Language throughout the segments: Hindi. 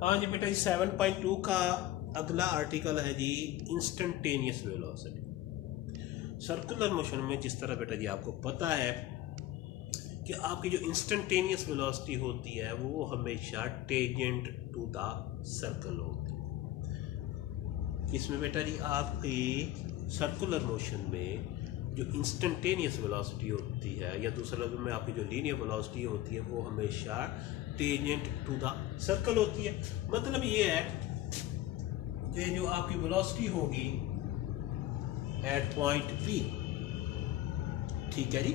हाँ जी बेटा जी 7.2 का अगला आर्टिकल है जी इंस्टेंटेनियस वेलोसिटी। सर्कुलर मोशन में जिस तरह बेटा जी आपको पता है कि आपकी जो इंस्टेंटेनियस वेलोसिटी होती है वो हमेशा टेंजेंट टू द सर्कल होती है। इसमें बेटा जी आपकी सर्कुलर मोशन में जो इंस्टेंटेनियस वेलोसिटी होती है या दूसरे लफ्ज़ में आपकी जो लीनियर वेलोसिटी होती है वो हमेशा टेंजेंट टू द सर्कल होती है। मतलब ये है कि जो आपकी वेलोसिटी होगी एट पॉइंट पी, ठीक है जी,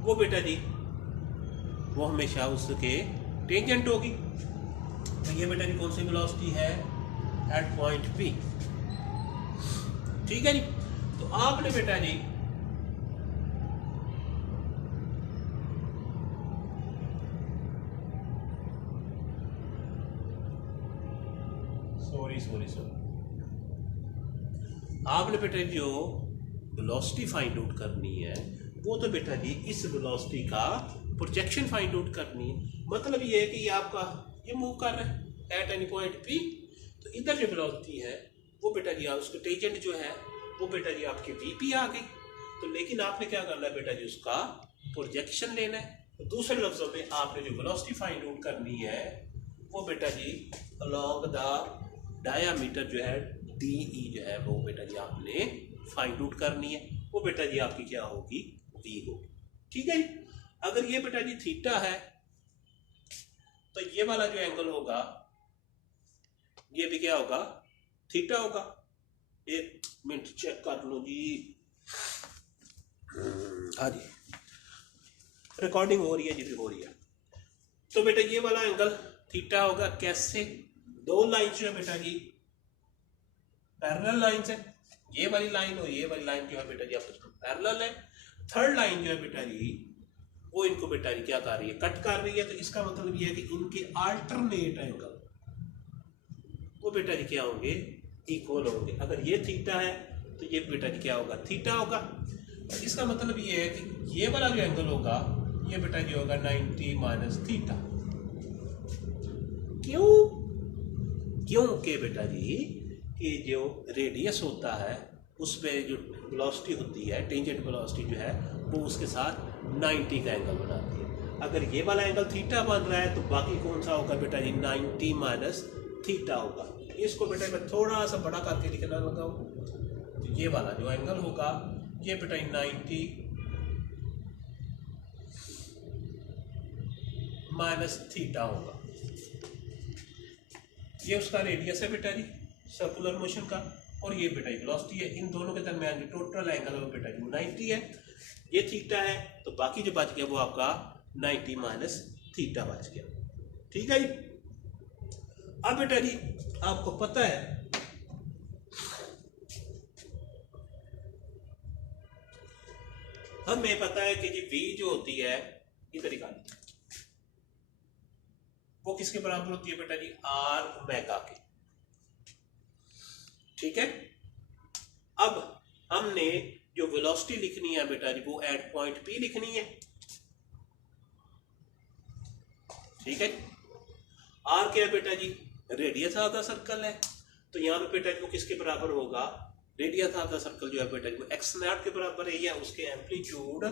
वो बेटा जी वो हमेशा उसके टेंजेंट होगी। तो ये बेटा जी कौन सी वेलोसिटी है एट पॉइंट पी, ठीक है जी। तो आपने बेटा जी सॉरी आपने बेटा जो वेलोसिटी फाइंड आउट करनी है वो तो बेटा जी इस वेलोसिटी का प्रोजेक्शन फाइंड आउट करनी है। मतलब ये है कि ये आपका ये मूव कर रहा है एट एनी पॉइंट पी, तो इधर जो वेलोसिटी है वो बेटा जी उसका टेंजेंट जो है वो बेटा जी आपकी वी पी आ गई। तो लेकिन आपने क्या करना है बेटा जी उसका प्रोजेक्शन लेना है। तो दूसरे लफ्जों में आपने जो वेलोसिटी फाइंड आउट करनी है वो बेटा जी अलोंग द डायामीटर जो है डी ई जो है वो बेटा जी आपने फाइंड आउट करनी है। वो बेटा जी आपकी क्या होगी वी होगी, ठीक है जी। अगर ये बेटा जी थीटा है तो ये वाला जो एंगल होगा ये भी क्या होगा थीटा होगा। एक मिनट चेक कर लो जी, हाँ जी रिकॉर्डिंग हो रही है जी, हो रही है। तो बेटा ये वाला एंगल थीटा होगा। कैसे? दो लाइन जो है बेटा जी पैरेलल लाइन है, ये वाली लाइन और ये वाली लाइन जो है बेटा जी आपस में पैरेलल है। थर्ड लाइन जो है बेटा जी वो इनको बेटा जी क्या कर रही है कट कर रही है। तो इसका मतलब ये है कि इनके अल्टरनेट एंगल वो बेटा जी क्या होंगे इक्वल होंगे। अगर ये थीटा है तो ये बेटा जी क्या होगा थीटा होगा। इसका मतलब ये है कि ये वाला जो एंगल होगा ये बेटा जी होगा 90 माइनस थीटा। क्यों? क्योंकि बेटा जी कि जो रेडियस होता है उस पर जो वेलोसिटी होती है टेंजेंट वेलोसिटी जो है वो उसके साथ 90 का एंगल बनाती है। अगर ये वाला एंगल थीटा बन रहा है तो बाकी कौन सा होगा बेटा जी 90 माइनस थीटा होगा। इसको बेटा मैं थोड़ा सा बड़ा करके लिखना लगा हूँ। तो ये वाला जो एंगल होगा ये बेटा 90 माइनस थीटा होगा। ये उसका रेडियस है बेटा जी सर्कुलर मोशन का और ये बेटा वेलोसिटी है। इन दोनों के दरमियान जो टोटल एंगल है वो बेटा जी 90 है। ये थीटा है तो बाकी जो बच गया वो आपका 90 माइनस थीटा बच गया, ठीक है जी। अब बेटा जी आपको पता है हमें पता है कि जी v जो होती है इधर निकाली वो किसके बराबर होती है बेटा जी आर ओमेगा के, ठीक है। अब हमने जो वेलोसिटी लिखनी है बेटा जी वो एट पॉइंट पी लिखनी है, ठीक है। आर क्या है बेटा जी रेडियस ऑफ द सर्कल है। तो यहाँ पे बेटा जी वो किसके बराबर होगा रेडियस ऑफ द सर्कल जो है बेटा जी वो एक्स नॉट के बराबर है या उसके एम्पलीट्यूड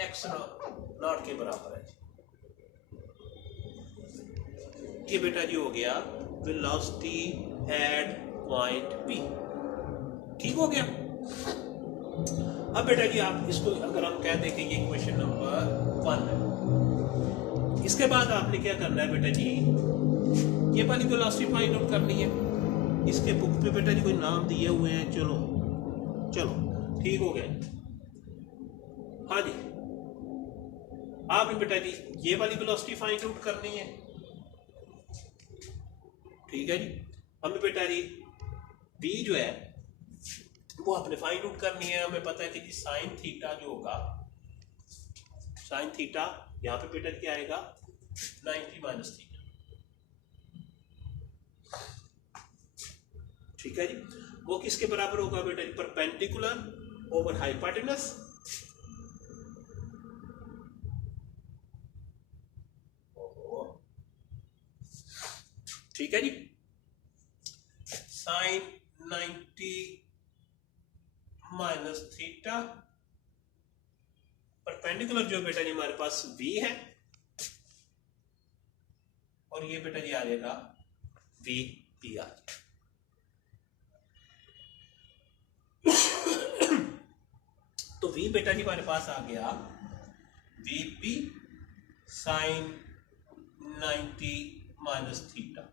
एक्स नॉट के बराबर है। ये बेटा जी हो गया वेलोसिटी एट पॉइंट पी, ठीक हो गया। अब बेटा जी आप इसको अगर हम कह दें कि ये क्वेश्चन नंबर 1 है, इसके बाद आपने क्या करना है बेटा जी ये वाली वेलोसिटी फाइंड आउट करनी है। इसके बुक पे बेटा जी कोई नाम दिए हुए हैं, चलो चलो ठीक हो गया। हाँ जी आपने बेटा जी ये वाली वेलोसिटी फाइंड आउट करनी है, ठीक है जी। हमें बेटा जी v जो है वो आपने फाइंड आउट करनी है। हमें पता है कि जी साइन थीटा जो होगा साइन थीटा यहाँ पे बेटा क्या आएगा 90 माइनस थीटा, ठीक है जी। वो किसके बराबर होगा बेटा जी परपेंडिकुलर ओवर हाइपोटेनस, ठीक है जी। साइन 90 माइनस थीटा, परपेंडिकुलर जो बेटा जी हमारे पास v है, और ये बेटा जी आ जाएगा v p आ जाएगा। तो v बेटा जी हमारे पास आ गया vp sine 90 minus theta.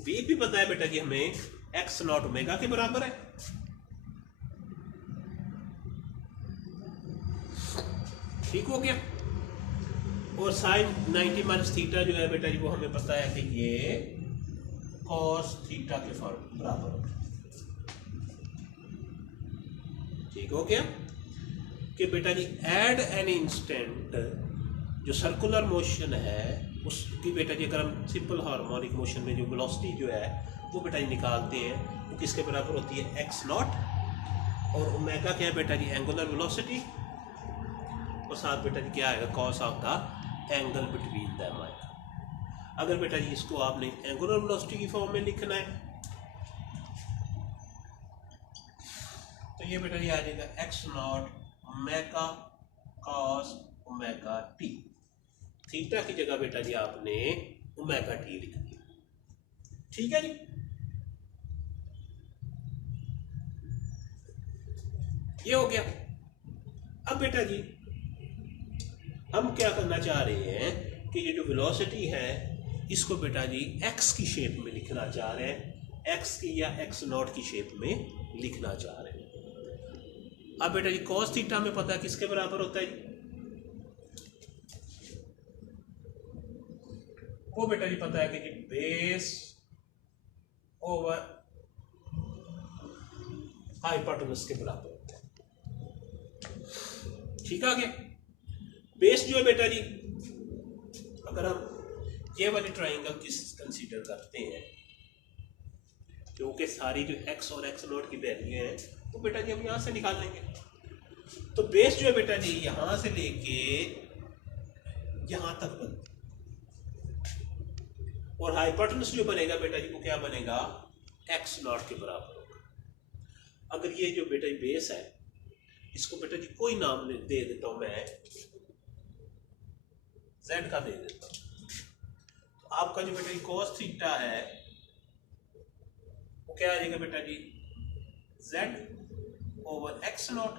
vp पता है बेटा जी हमें x नॉट ओमेगा के बराबर है, ठीक हो गया। और साइन 90 माइनस थीटा जो है बेटा जी वो हमें पता है कि ये कॉस थीटा के बराबर है, ठीक हो गया। कि बेटा जी एट एनी इंस्टेंट जो सर्कुलर मोशन है उसकी बेटा जी अगर हम सिंपल हार्मोनिक मोशन में जो वेलोसिटी जो है वो बेटा जी निकालते हैं वो किसके बराबर होती है, एक्स नॉट, और ओमेगा क्या है बेटा जी, एंगुलर वेलोसिटी, और साथ बेटा जी क्या आएगा, cos of the angle between them आएगा। अगर बेटा जी इसको आपने एंगुलर वेलोसिटी की फॉर्म में लिखना है तो ये बेटा जी आ जाएगा x naught omega cos omega T. Theta की जगह बेटा जी आपने ओमेगा टी लिख दिया, ठीक है जी। ये हो गया। अब बेटा जी हम क्या करना चाह रहे हैं कि ये जो वेलोसिटी है इसको बेटा जी एक्स की शेप में लिखना चाह रहे हैं, एक्स की या एक्स नॉट की शेप में लिखना चाह रहे हैं। अब बेटा जी कॉस थीटा में पता है किसके बराबर होता है जी, वो बेटा जी पता है कि जी बेस ओवर हाइपोटेनस के बराबर होता है, ठीक आ गया। बेस जो है बेटा जी अगर हम ये वाली ट्राइंगल कंसीडर करते हैं क्योंकि सारी जो एक्स और एक्स नॉट की वैल्यू है तो बेटा जी हम यहां से निकाल लेंगे। तो बेस जो है बेटा जी यहां से लेके यहां तक बनती, और हाइपोटेनस जो बनेगा बेटा जी वो क्या बनेगा, एक्स नॉट के बराबर होगा। अगर ये जो बेटा जी बेस है इसको बेटा जी कोई नाम दे देता हूं मैं, z का दे देता हूं, तो आपका जो बेटा जी cos थीटा है वो क्या आ जाएगा बेटा जी, z ओवर एक्स नॉट।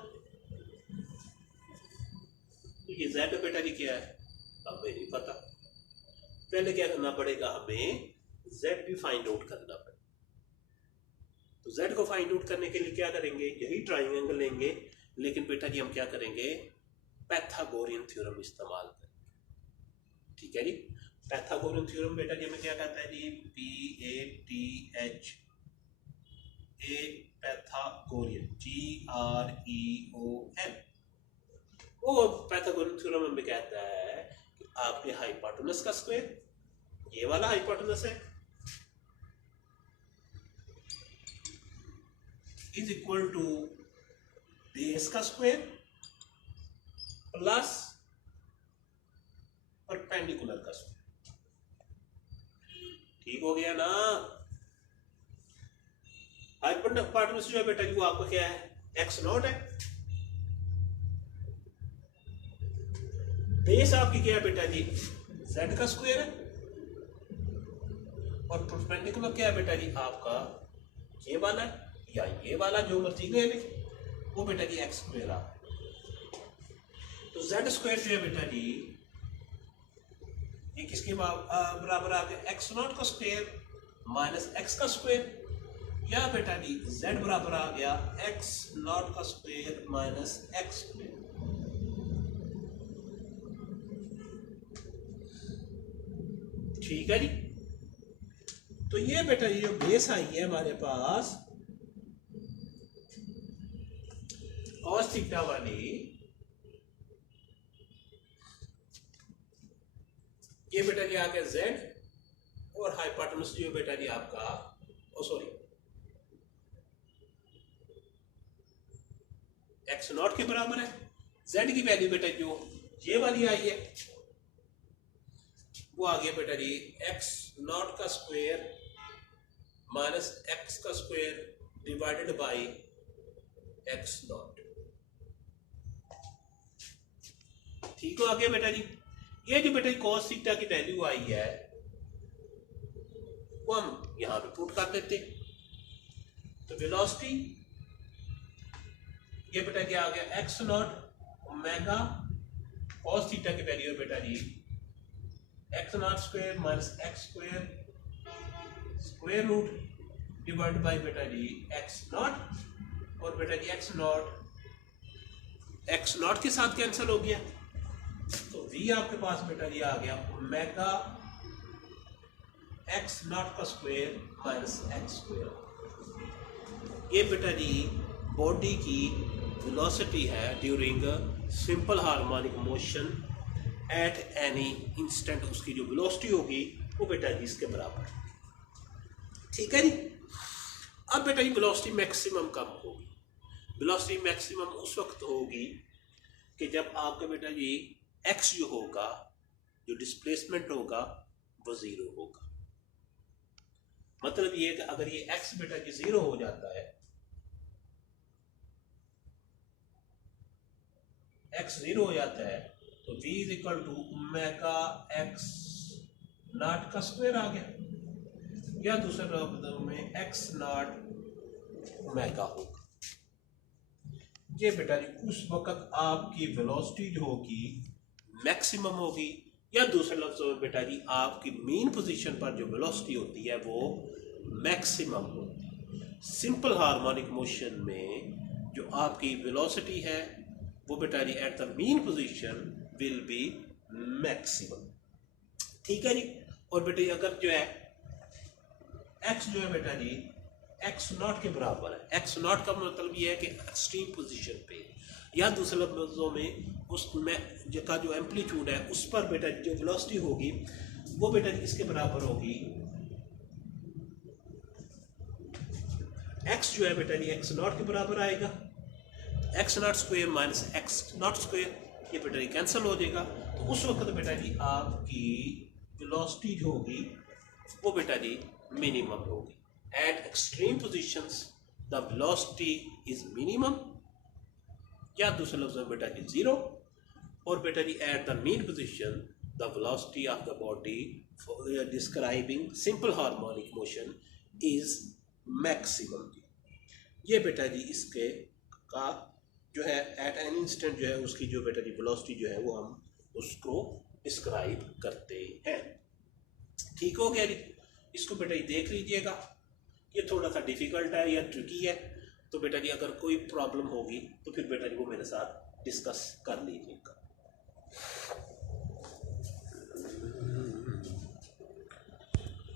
तो ये z बेटा जी क्या है हमें नहीं पता, पहले क्या करना पड़ेगा, हमें z भी फाइंड आउट करना पड़ेगा। तो z को फाइंड आउट करने के लिए क्या करेंगे, यही ट्राइंगल लेंगे, लेकिन बेटा जी हम क्या करेंगे, पैथागोरियन थ्योरम इस्तेमाल करेंगे, ठीक है जी। पैथागोरियन थ्योरम बेटा जी हमें क्या कहता है जी, PATH ए पैथागोरियन GREON। वो पैथागोरियन थ्योरम हमें कहता है कि आपके हाइपोटेनस का स्क्वायर, ये वाला हाइपोटेनस है, इज इक्वल टू बेस का स्क्वायर प्लस परपेंडिकुलर का स्क्वायर, ठीक हो गया ना। हाइपोटेनस जो है बेटा जी वो आपका क्या है, एक्स नॉट है, बेस आपकी क्या है बेटा जी, z का स्क्वायर है, और परपेंडिकुलर क्या है बेटा जी आपका ये वाला है या ये वाला जो मर्जी ले ले, वो बेटा जी एक्स स्क्वायर आ। तो z स्क्वायर जो है बेटा जी ये किसके बराबर आ गया, एक्स नॉट का स्क्वायर माइनस एक्स का स्क्वायर, या बेटा जी z बराबर आ गया एक्स नॉट का स्क्वायर माइनस एक्स स्क्वायर। ठीक है जी। तो ये बेटा जी जो बेस आई है हमारे पास cos थीटा वाली, ये बेटा जी आ गया z, और हाइपोटेनस जो बेटा जी आपका सॉरी एक्स नॉट के बराबर है, z की वैल्यू बेटा जो ये वाली आई है वो आ गया बेटा जी एक्स नॉट का स्क्वायर माइनस एक्स का square divided by x not. ठीक हो, आ गया बेटा जी। ये जो बेटा cos थीटा की वैल्यू आई है वो हम यहां पे पुट कर देते। तो वेलोसिटी ये बेटा क्या आ गया x naught omega cos theta की वैल्यू है बेटा जी x naught square minus x square square root divide by बेटा जी एक्स नॉट, और बेटा जी एक्स नॉट के साथ कैंसिल हो गया। तो v आपके पास बेटा जी आ गया ओमेगा एक्स नॉट का स्क्वायर माइनस एक्स स्क्वायर। ये बेटा जी बॉडी की वेलोसिटी है during simple harmonic motion at any instant. उसकी जो वेलोसिटी होगी वो बेटा जी इसके बराबर। ठीक है जी। अब बेटा जी वेलोसिटी मैक्सिमम कब होगी? वेलोसिटी मैक्सिमम उस वक्त होगी कि जब आपका बेटा जी एक्स जो होगा, जो डिस्प्लेसमेंट होगा वो जीरो होगा। मतलब ये कि अगर ये एक्स बेटा जी जीरो हो जाता है, एक्स जीरो हो जाता है तो v is equal to omega x naught का स्क्वायर आ गया, या दूसरे शब्दों में एक्स नॉट ओमेगा होगा। ये बेटा जी उस वक्त आपकी वेलोसिटी जो होगी मैक्सिमम होगी, या दूसरे लफ्जों में बेटा जी आपकी मेन पोजीशन पर जो वेलोसिटी होती है वो मैक्सिमम होती है। सिंपल हार्मोनिक मोशन में जो आपकी वेलोसिटी है वो बेटा जी at the mean position will be maximum. ठीक है जी। और बेटा जी अगर जो है एक्स जो है बेटा जी एक्स नॉट के बराबर है, एक्स नॉट का मतलब ये है कि एक्सट्रीम पोजीशन पे, या दूसरे लफ्जों में उसमें का जो एम्पलीट्यूड है उस पर बेटा जो वेलोसिटी होगी वो बेटा इसके बराबर होगी एक्स जो है बेटा जी एक्स नॉट के बराबर आएगा, x naught square minus x naught square, ये बेटा जी कैंसिल हो जाएगा। तो उस वक्त बेटा जी आपकी वेलोसिटी जो होगी वो बेटा जी मिनिमम होगी। At extreme positions the velocity is minimum, या दूसरे लफ्ज़ में बेटा जी जीरो, और बेटा जी at the mean position the velocity of the body describing simple harmonic motion is maximum. ये बेटा जी इसके का जो है एट एन इंस्टेंट जो है उसकी जो बेटा जी वेलोसिटी जो है वो हम उसको डिस्क्राइब करते हैं। ठीक हो गया जी। इसको बेटा जी देख लीजिएगा, ये थोड़ा सा डिफिकल्ट है या ट्रिकी है, तो बेटा जी अगर कोई प्रॉब्लम होगी तो फिर बेटा जी वो मेरे साथ डिस्कस कर लीजिएगा।